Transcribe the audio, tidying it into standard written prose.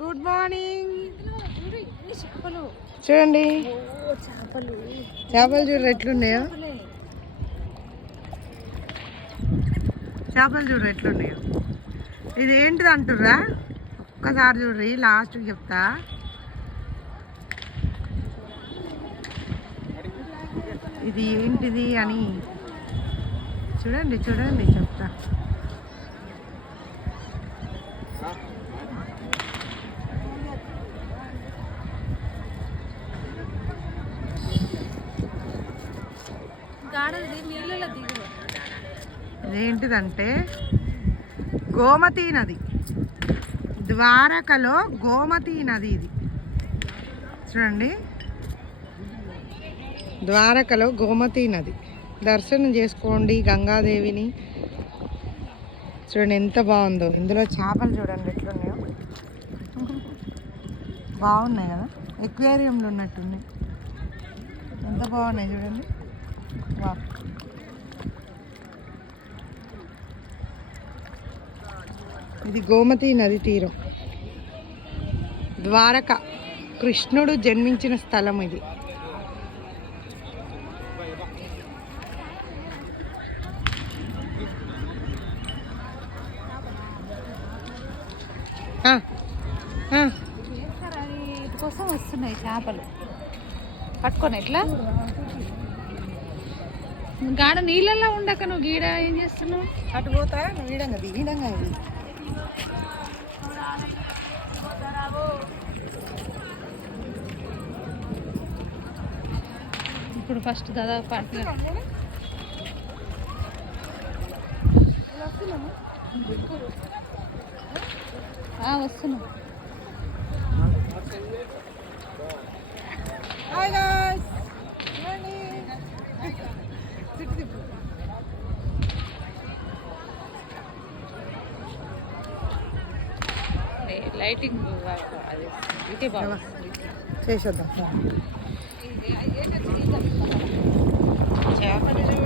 Good morning. చూడండి చేపలు చూడరు ఎట్లున్నాయో. చేపలు చూడరు ఎట్లున్నాయో. ఇది ఏంటిది అంటుర్రా? ఒక్కసారి చూడ్రి, లాస్ట్కి చెప్తా. ఇది ఏంటిది అని చూడండి చూడండి చెప్తా. ఇదేంటిదంటే గోమతీ నది. ద్వారకలో గోమతీ నది ఇది. చూడండి, ద్వారకలో గోమతీ నది. దర్శనం చేసుకోండి గంగాదేవిని. చూడండి ఎంత బాగుందో. ఇందులో చేపలు చూడండి ఎట్లున్నాయో. బాగున్నాయి కదా, ఎక్వేరియంలో ఉన్నట్టున్నాయి. ఎంత బాగున్నాయి చూడండి. వా, ఇది గోమతీ నది తీరం. ద్వారక కృష్ణుడు జన్మించిన స్థలం ఇది. కోసం వస్తున్నాయి చేపలు పట్టుకొని. ఎట్లా గాడ నీళ్ళల్లో ఉండక నువ్వు గీడ ఏం చేస్తున్నావు? అటు పోతా నువ్వు ఈడంగా ఈడంగా. ఇది ఇప్పుడు ఫస్ట్ దాదాపు వస్తున్నాం. హాయ్ గాయ్స్, లైటింగ్ ఇటే బాగా చేసేద్దాం. చేపలు